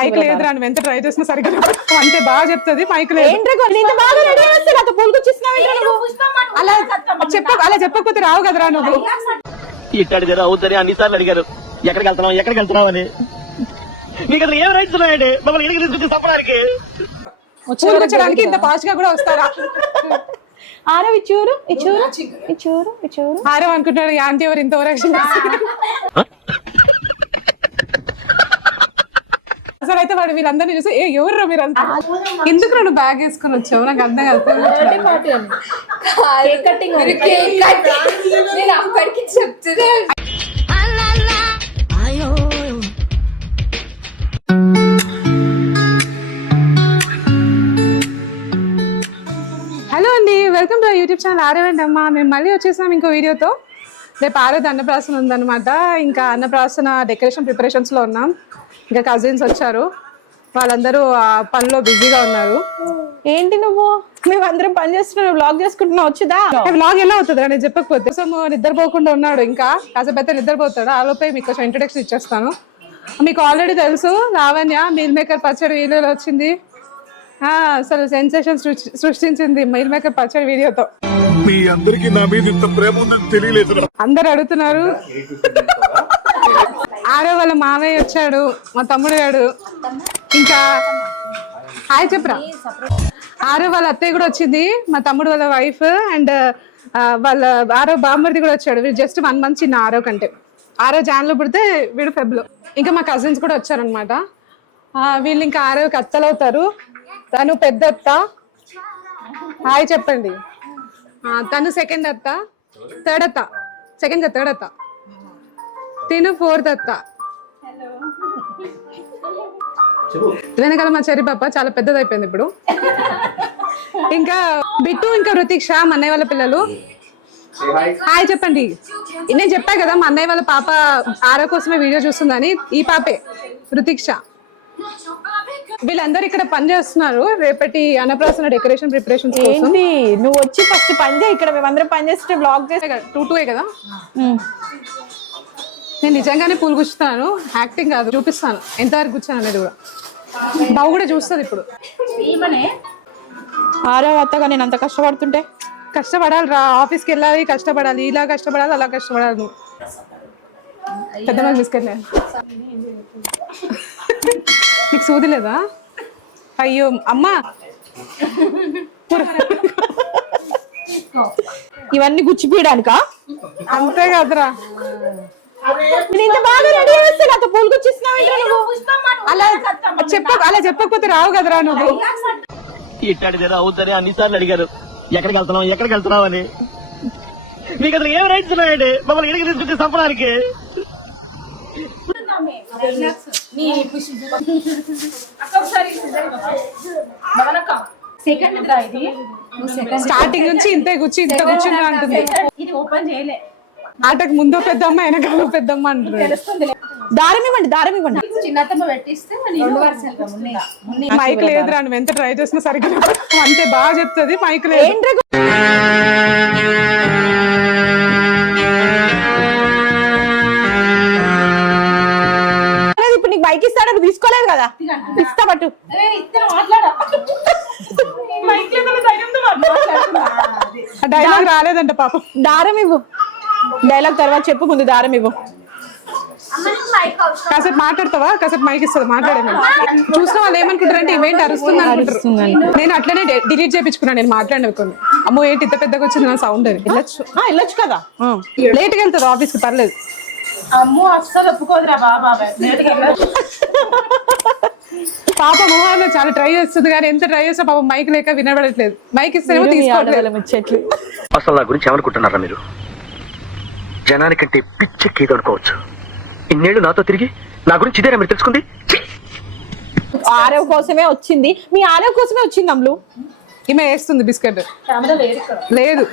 Mic లేదు రా, నువ్వు ఎంత ట్రై చేసినా సరిగ్గా అంతే బాగా చెప్తుంది. మైక్ లేదు అలా చెప్పకపోతే రావు కదరా నువ్వు. ఇట్టాడు అవుతుంది అన్నిసార్లు అడిగారు ఎక్కడికి వెళ్తున్నావు అని. మీకు అసలు ఏం రైట్స్ ఉన్నాయండి మమ్మల్ని ఇంటికి తీసుకొచ్చి చంపడానికి? వచ్చడానికి ఇంత ఫాస్ట్ గా కూడా వస్తారా? ఆరవ్ ఇచ్చూరు ఆరవ్ అనుకుంటున్నాడు యాంటీ ఎవరు ఇంత ఓవరాక్షన్. అసలు అయితే వాడు వీళ్ళందరినీ చూసి ఎవరు మీరంతా ఎందుకు నువ్వు బ్యాగ్ వేసుకొని వచ్చావు నాకు అర్థం కాదు. హలో అండి, welcome to YouTube channel Aarav and అమ్మ. మేము మళ్ళీ వచ్చేసాం ఇంకో వీడియోతో. రేపు ఆరోజు అన్నప్రాసన ఉందన్నమాట. ఇంకా అన్నప్రాసన డెకరేషన్ ప్రిపరేషన్స్లో ఉన్నాం. ఇంకా కజిన్స్ వచ్చారు, వాళ్ళందరూ ఆ పనిలో బిజీగా ఉన్నారు. ఏంటి నువ్వు మేమందరం పని చేస్తున్నావు, వ్లాగ్ చేసుకుంటున్నావు. వచ్చుదా వ్లాగ్ ఎలా అవుతుంది నేను చెప్పకపోతే? సో నిద్రపోకుండా ఉన్నాడు, ఇంకా కాసేపు అయితే నిద్రపోతాడు. ఆ లోపే మీకు కొంచెం ఇంట్రొడక్షన్ ఇచ్చేస్తాను. మీకు ఆల్రెడీ తెలుసు, లావణ్య మీల్ మేకర్ పచ్చడి వీడియోలో వచ్చింది. అసలు సెన్సేషన్ సృష్టించింది మీల్ మేకర్ పచ్చడి వీడియోతో. మీ అందరికి నా మీద ఇంత ప్రేమ ఉందని తెలియలేదు. అందరు అడుగుతున్నారు. ఆరో వాళ్ళ మామయ్య వచ్చాడు, మా తమ్ముడు గాడు. ఇంకా హాయ్ చెప్పరా. ఆరో వాళ్ళ అత్తయ్య కూడా వచ్చింది, మా తమ్ముడు వాళ్ళ వైఫ్. అండ్ వాళ్ళ ఆరో బామ్మర్ది కూడా వచ్చాడు. వీడు జస్ట్ 1 month చిన్న ఆరో కంటే. ఆరో జాన్లో పుడితే వీడు ఫెబ్లో. ఇంకా మా కజిన్స్ కూడా వచ్చారనమాట. వీళ్ళు ఇంకా ఆరోకి అత్తలు అవుతారు. తను పెద్ద అత్త, హాయ్ చెప్పండి. తను సెకండ్ అత్త, థర్డ్ అత్త, థర్డ్ అత్త. తిను 4th అత్త. వెనకాల మా చెరి పాప చాలా పెద్దదైపోయింది ఇప్పుడు. ఇంకా బిట్టు, ఇంకా రుతిక్ష మా అన్నయ్య వాళ్ళ పిల్లలు. హాయ్ చెప్పండి. నేను చెప్పా కదా మా అన్నయ్య వాళ్ళ పాప ఆరో కోసమే వీడియో చూస్తుందని. ఈ పాపే రుతిక్ష. వీళ్ళందరూ ఇక్కడ పని చేస్తున్నారు రేపటి అన్నప్రాసన డెకరేషన్ ప్రిపరేషన్స్ కోసం. ఏంటి నువ్వు వచ్చి ఫస్ట్ పని చేయి. ఇక్కడ మేమందరం పని చేస్తే వ్లాగ్ చేస్తే 2-2 కదా. నేను నిజంగానే పూలు గుచ్చుతాను, యాక్టింగ్ కాదు. చూపిస్తాను ఎంతవరకు గుచ్చాను అనేది కూడా. బావు కూడా చూస్తుంది ఇప్పుడు. ఆరో అత్తగా నేను అంత కష్టపడుతుంటే. కష్టపడాలి రా, ఆఫీస్కి వెళ్ళాలి, కష్టపడాలి, ఇలా కష్టపడాలి, అలా కష్టపడాలి. నువ్వు పెద్ద మంది తీసుకెళ్ళాను. నీకు సూది లేదా? అయ్యో అమ్మా, ఇవన్నీ గుచ్చిపోయడానికా? అంతే కదరా. అలా చెప్పకపోతే రావు కదరా నువ్వు. ఇట్టాడు అవుతుంది అన్నిసార్లు అడిగారు ఎక్కడికి వెళ్తున్నావు అని. మీకు అసలు ఏం రైట్స్ ఉన్నాయండి మమ్మల్ని ఇంటికి తీసుకొచ్చి చంపడానికి? స్టార్టింగ్ నుంచి ఇంతే గుచ్చి ఇంత కూర్చున్నా అంటుంది. ఆటకు ముందు పెద్దమ్మ, వెనకాల పెద్దమ్మ అంటుంది. దారం ఇవ్వండి. మైక్ లేదురా, నువ్వు ఎంత ట్రై చేసినా సరిగ్గా అంతే బాగా చెప్తుంది. మైక్ లేదు. ఇప్పుడు నీకు బైక్ ఇస్తాడు, నువ్వు తీసుకోలేదు కదా. ఇస్తా పట్టు. డైలాగ్ రాలేదంట పాపం. దారం ఇవ్వు. డైలాగ్ తర్వాత చెప్పు, ముందు దారం ఇవ్వు. కాసేపు మాట్లాడతావా? కాసేపు మైక్ ఇస్తుంది, మాట్లాడేమో. చూసిన వాళ్ళు ఏమనుకుంటారంటే ఇవేంటి అరుస్తుంది అనుకుంటారు. నేను అట్లనే డిలీట్ చేయించుకున్నాను. నేను మాట్లాడనుకోండి. అమ్మో ఏంటి ఇంత పెద్దగా వచ్చింది నా సౌండ్ అని. వెళ్ళొచ్చు కదా. లేట్గా వెళ్తుంది ఆఫీస్కి, పర్లేదు. అమ్మో అస్సలు ఒప్పుకోదురా బాబా. పాప మొహాన్ని చాలా ట్రై చేస్తుంది, కానీ ఎంత ట్రై చేస్తా పాప మైక్ లేక వినబడట్లేదు. మైక్ ఇస్తేనేమో తీసుకోవట్లేదు. అసలు నా గురించి ఏమనుకుంటున్నారా మీరు? జనానికంటే పిచ్చెక్కేది అనుకోవచ్చు. ఇన్నేళ్ళు నాతో తిరిగి నా గురించి ఇదేనా మీరు తెలుసుకుంది? ఆరవ్ కోసమే వచ్చింది. మీ ఆరవ్ కోసమే వచ్చింది. అమ్ములు ఈమె వేస్తుంది బిస్కెట్. లేదు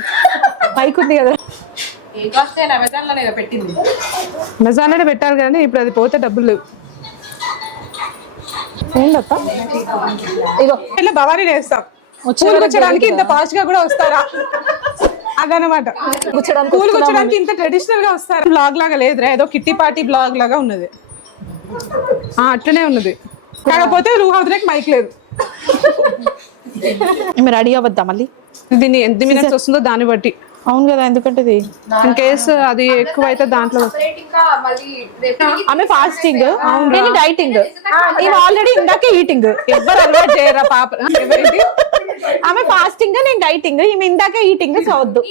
మైక్ ఉంది కదా. అమెజాన్లోనే పెట్టాలి కానీ ఇప్పుడు అది పోతే డబ్బులు లేవు. ఇగో భవానీ వేస్తాం. వచ్చడానికి ఇంత ఫాస్ట్ గా కూడా వస్తారా అదనమాట. పూలు గుచ్చడానికి ఇంత ట్రెడిషనల్ గా వస్తారా? బ్లాగ్ లాగా లేదురా, ఏదో కిట్టి పార్టీ బ్లాగ్ లాగా ఉన్నది. అట్లనే ఉన్నది. కాకపోతే రూమ్ అవతలకి మైక్ లేదు. రెడీ అవ్వద్దా మళ్ళీ? దీన్ని ఎంత మినిట్స్ వస్తుందో దాన్ని బట్టి. అవును కదా, ఎందుకంటే ఇది ఇన్ కేసు అది ఎక్కువ అయితే దాంట్లో ఆమె ఫాస్టింగ్, నేను డైటింగ్, నేను ఆల్రెడీ ఇందాకే ఈటింగ్. ఎవ్వరు అలవాటు చేయరా పాప. ఎవరేంటి ఆమె ఫాస్టింగ్, నేను డైటింగ్, ఈమె ఇందాకే ఈటింగ్. చదవద్దు.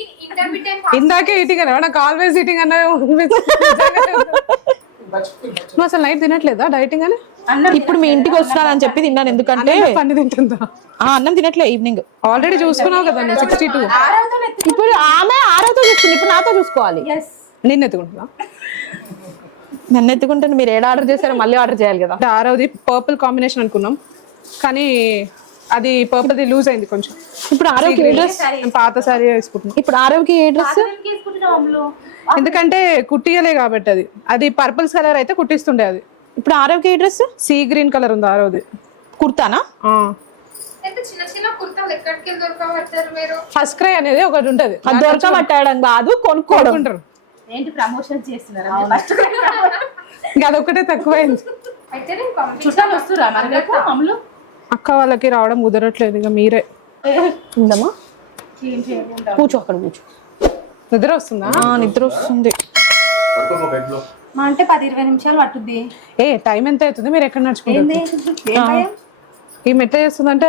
ఇందాకే ఈటింగ్ అన్నా, నాకు ఆల్వేస్ ఈటింగ్ అన్నా. నువ్వు అసలు నైట్ తినట్లేదా డైటింగ్ అని? ఇప్పుడు మీ ఇంటికి వస్తున్నానని చెప్పి తిన్నాను, ఎందుకంటే పని తింటుందా? అన్నం తినట్లే. ఈవినింగ్ ఆల్రెడీ చూసుకున్నావు కదా 62. ఇప్పుడు ఆమె 6తో చూస్తుంది, ఇప్పుడు నాతో చూసుకోవాలి. నిన్ను ఎత్తుకుంటున్నా. నన్ను ఎత్తుకుంటే మీరు ఏడ ఆర్డర్ చేశారో మళ్ళీ ఆర్డర్ చేయాలి కదా. 6వది పర్పుల్ కాంబినేషన్ అనుకున్నాం, కానీ అది పర్పుల్ లూజ్ అయింది కొంచెం. ఇప్పుడు 6కి ఏ డ్రెస్? పాత సారీ వేసుకుంటున్నాం. ఇప్పుడు 6కి ఏ డ్రెస్? ఎందుకంటే కుట్టియలే కాబట్టి అది పర్పుల్స్ కలర్ అయితే కుట్టిస్తుండే. అది ఇప్పుడు 6కి ఏ డ్రెస్? సీ గ్రీన్ కలర్ ఉంది 6వది. కుర్తానా? ఫస్ట్ క్రై అనేది ఒకటి ఉంటది, అది దొరకబట్టడం కాదు, కొనుక్కోవడం. ఏంటి ప్రమోషన్ చేస్తున్నారు? ఇంకా అదొక్కటే తక్కువైంది. చుట్టాలు వస్తురా మరి రేపు అమలు? అక్క వాళ్ళకి రావడం కుదరట్లేదు, ఇక మీరే. ఉందమ్మా, కూర్చో, అక్కడ కూర్చో. నిద్ర వస్తుందా? నిద్ర వస్తుంది. అంటే 10-20 నిమిషాలు పట్టుద్ది. టైం ఎంత అవుతుంది? మీరు ఎక్కడ నడుచుకుంటారు? ఈ మెట్ట చేస్తుందంటే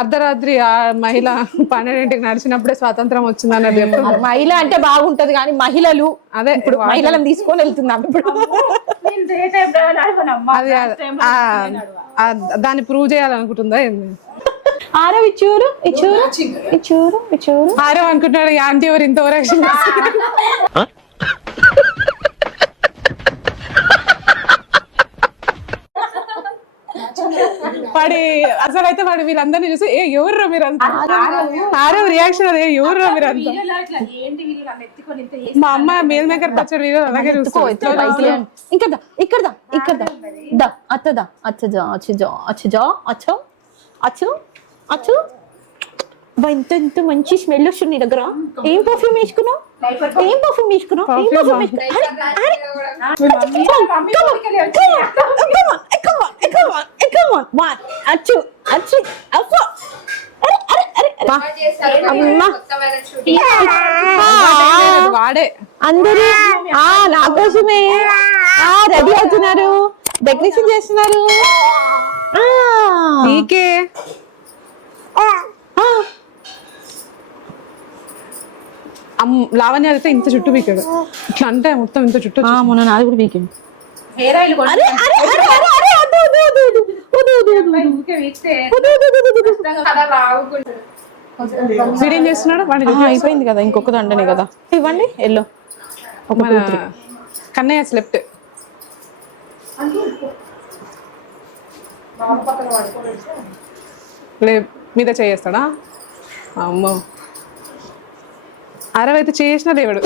అర్ధరాత్రి ఆ మహిళ 12ంటికి నడిచినప్పుడే స్వాతంత్రం వచ్చింది అన్నది. మహిళ అంటే బాగుంటది, కానీ మహిళలు అదే ఇప్పుడు మహిళలను తీసుకొని వెళ్తున్నాం. ఇప్పుడు అది దాన్ని ప్రూవ్ చేయాలనుకుంటుందా ఏంది? ఆరో ఇచ్చూరు ఇచ్చూరు ఇచ్చూరు ఇచ్చూరు ఆరో అనుకుంటున్నాడు. యాంటీ ఎవరు ఇంత ఓవరాక్షన్ వాడి అసలు అయితే వాడు వీళ్ళందరినీ చూసి ఎవరు మీరంతా ఆరో రియాక్షన్ అదే ఎవరు మీరంతా. మా అమ్మ మీల్ మేకర్ పచ్చడి వీడియో అలాగే ఇంకదా ఇక్కడదా ఇక్కడదా దా అత్తదా అచ్చజా అచ్చజా అచ్చజా అచ్చో అచ్చు అచ్చు. ఇంత ఇంత మంచి స్మెల్ వస్తుంది నీ దగ్గర. ఏం పర్ఫ్యూమ్ వేసుకున్నావు? ఏం పర్ఫ్యూమ్ వేసుకున్నావు? అచ్చు అచ్చు అబ్బా. వాడే అందరూ నా కోసమే రెడీ అవుతున్నారు, డెకరేషన్ చేస్తున్నారు. నీకే లావణ్య అయితే ఇంత చుట్టూ పీకాడు. ఇట్లా అంటే మొత్తం ఇంత చుట్టూ. మొన్న నాది కూడా పీకింది. వీడేం చేస్తున్నాడు? అయిపోయింది కదా, ఇంకొక దండనే కదా. ఇవ్వండి ఎల్లో. మన కన్నయ్య స్లెప్ట్. మీద చేస్తాడా? అమ్మో, అరవైతే చేసిన దేవుడు.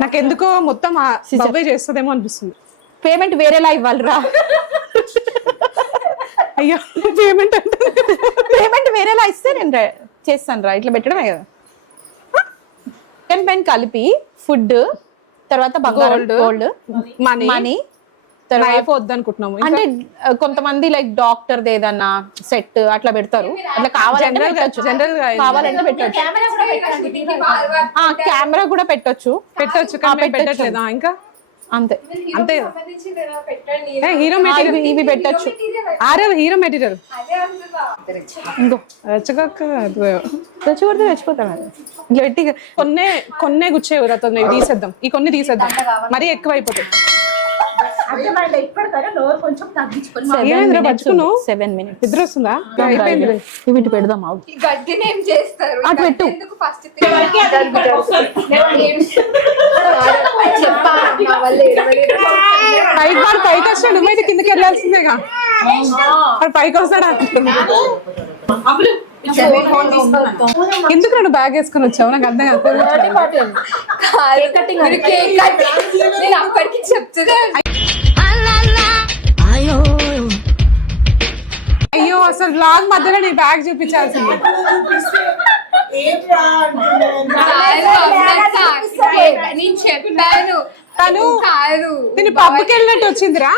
నాకెందుకో మొత్తం బొబ్బే చేస్తుందేమో అనిపిస్తుంది. పేమెంట్ వేరేలా ఇవ్వాలిరా. అయ్యో, పేమెంట్ అంటే పేమెంట్ వేరేలా ఇస్తే నేను చేస్తాను రా. ఇట్లా పెట్టడమే కదా. పెన్ కలిపి ఫుడ్, తర్వాత గోల్డ్, మనీ లైఫ్ వద్దనుకుంటున్నాము. అంటే కొంతమంది లైక్ డాక్టర్ ఏదన్నా సెట్ అట్లా పెడతారు. అట్లా కావాలంటే పెట్టొచ్చు, కావాలంటే పెట్టొచ్చు. కెమెరా కూడా పెట్టొచ్చు. పెట్టట్లేదా ఇంకా? అంతే అంతే. హీరో మెటీరియల్ ఇవి పెట్టొచ్చు. హీరో మెటీరియల్ ఇంకో తెచ్చిపోతే తెచ్చిపోతాను. ఇట్లా పెట్టి కొన్నే గుచ్చేవి రతం. ఇవి తీసేద్దాం, ఈ కొన్ని తీసేద్దాం, మరీ ఎక్కువ అయిపోతాయి. 7 minutes నిద్ర వస్తుందా? వీటి పెడదాం. అటు పెట్టు. పైకి వస్తాడు, నువ్వైతే కిందకి వెళ్ళాల్సిందేగా. పైకి వస్తాడు. ఎందుకు నన్ను బ్యాగ్ వేసుకొని వచ్చావు? నాకు అర్థం అయ్యో, అసలు బ్లాగ్ మధ్యలో నీ బ్యాగ్ చూపించాల్సింది. నేను చెప్పాను తను కాదు నేను పబ్కి వెళ్ళినట్టు వచ్చిందిరా.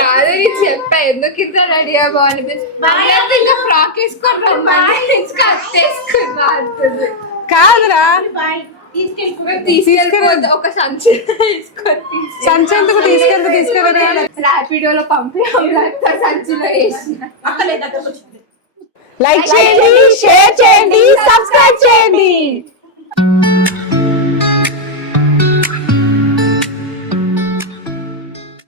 కాదు చెప్పా ఎందుకు ఇంత రెడీ అవ్వాలి ఇంకా ఫ్రాక్ వేసుకొని కాదురా తీసుకెళ్ళిపోద్దు ఒక సంచి సంచి ఎందుకు తీసుకెళ్ళి ర్యాపిడోలో పంపి సంచిలో వేసి లైక్ చేయండి, షేర్ చేయండి, సబ్స్క్రైబ్ చేయండి.